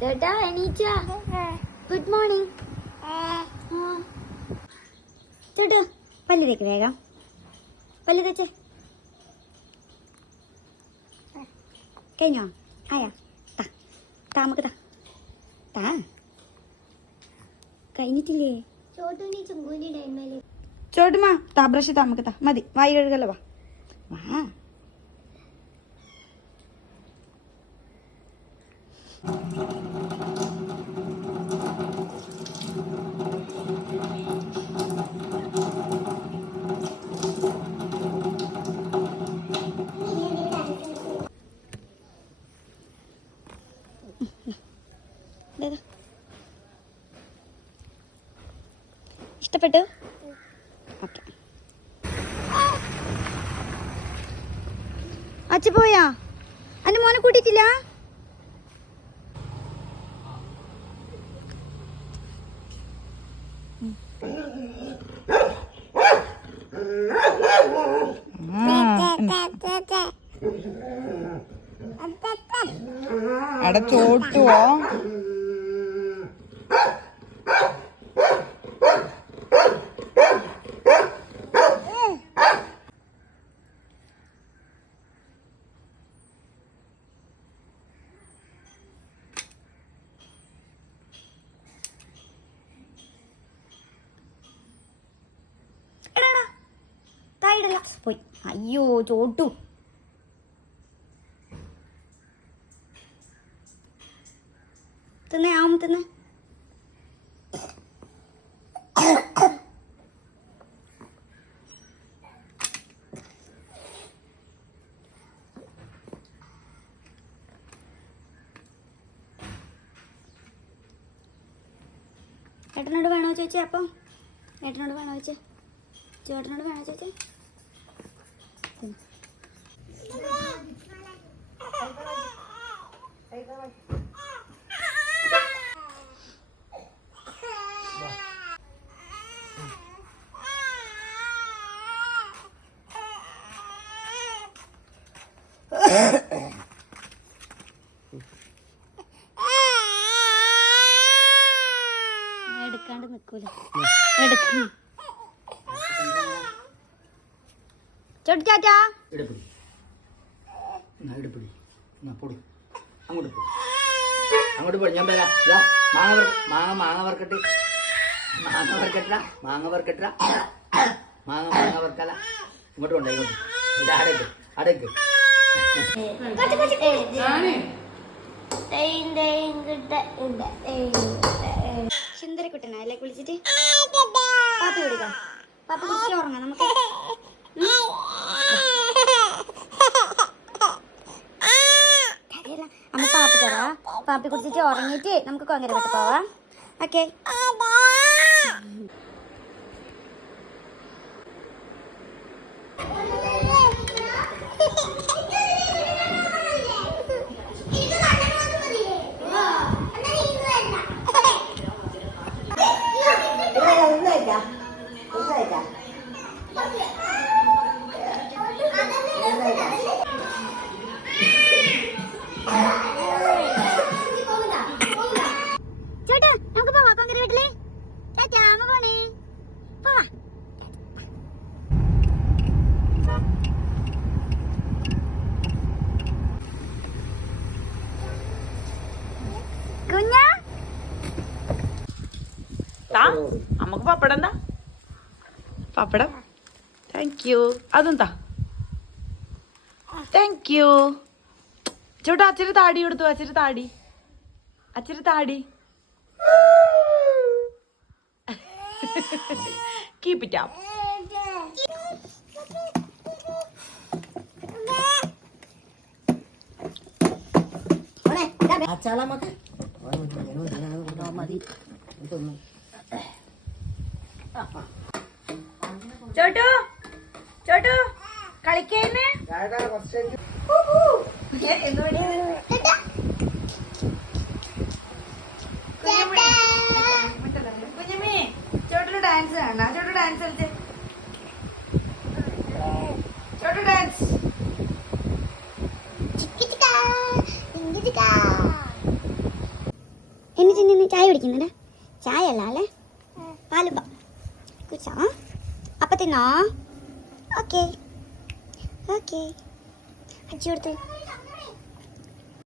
ചേട്ടാ എണീച്ചാ? Good morning. ചേട്ടാ പല്ല് തേക്ക് വേഗം. പല്ല് തേച്ചേ കഴിഞ്ഞോ? ആയാ താ താ നമുക്ക് താ താ കഴിഞ്ഞിട്ടില്ലേ? ചോട്ടുമാ താ ബ്രഷ് താ നമുക്ക് താ മതി. വായി കഴുകല്ലോ. വാ വാ ഇഷ്ടപ്പെട്ടു? ഓക്കെ. അച്ഛ പോയാ? അന്റെ മോനെ കൂട്ടിയിട്ടില്ല? എടാ ചോട്ടുവോ? പോയി. അയ്യോ ചോട്ടു. തിന്നേ ആവും തിന്നേ. ഏട്ടനോട് വേണോ ചോദിച്ചേ? അപ്പം ഏട്ടനോട് വേണോ ചോദിച്ചേ? ചേട്ടനോട് വേണോ ചോദിച്ചേ? എടുക്കാണ്ട് നിക്കൂല. എടുക്കും ചോട്ടു ചാറ്റാ. അങ്ങോട്ട് പോയി ഞാൻ വരാം. മാങ്ങ വറക്കട്ടെ. മാങ്ങ വറക്കല. ഇങ്ങോട്ട് കൊണ്ടേ അടയ്ക്ക്. സുന്ദരക്കുട്ടനാ അല്ലേ കുളിച്ചിട്ട്? പാപ്പി കൊടുക്കാം. പാപ്പി കുളിച്ചിട്ട് ഉറങ്ങാം നമുക്ക്. അമ്മ പാപ്പി തരാ. പാപ്പി കുടിച്ചിട്ട് ഉറങ്ങിയിട്ട് നമുക്ക് കൊങ്ങര വിട്ട് പോവാം. ഓക്കെ. ചേട്ടാ നമുക്ക് പോവാ കൊങ്കര വീട്ടില്. ചേച്ചാ അമ്മ പോണേ. പോവാ. കുഞ്ഞാ നമുക്ക് പപ്പടം എന്താ? പപ്പടം താങ്ക് യു. അതും താ. Thank you. ചോട്ടാ അച്ഛന് താടി കൊടുത്തു. അച്ഛന് താടി കീപ് ഇറ്റ് അപ്പ്. ചോട്ടു കളിക്കുന്നേ. കുഞ്ഞമ്മേ ചോട്ടു ഡാൻസ് കാണാ. ചോട്ടു ഡാൻസ് കളിച്ചേ. ചോട്ടു ഡാൻസ്. എന്നിട്ട് നിന്ന് ചായ കുടിക്കുന്നുണ്ട്. ചായ അല്ല അല്ലേ, പാലുപ്പ കുടിച്ചോ? അപ്പം തിന്നോ? Okay okay. അച്ഛ കൊടുത്ത്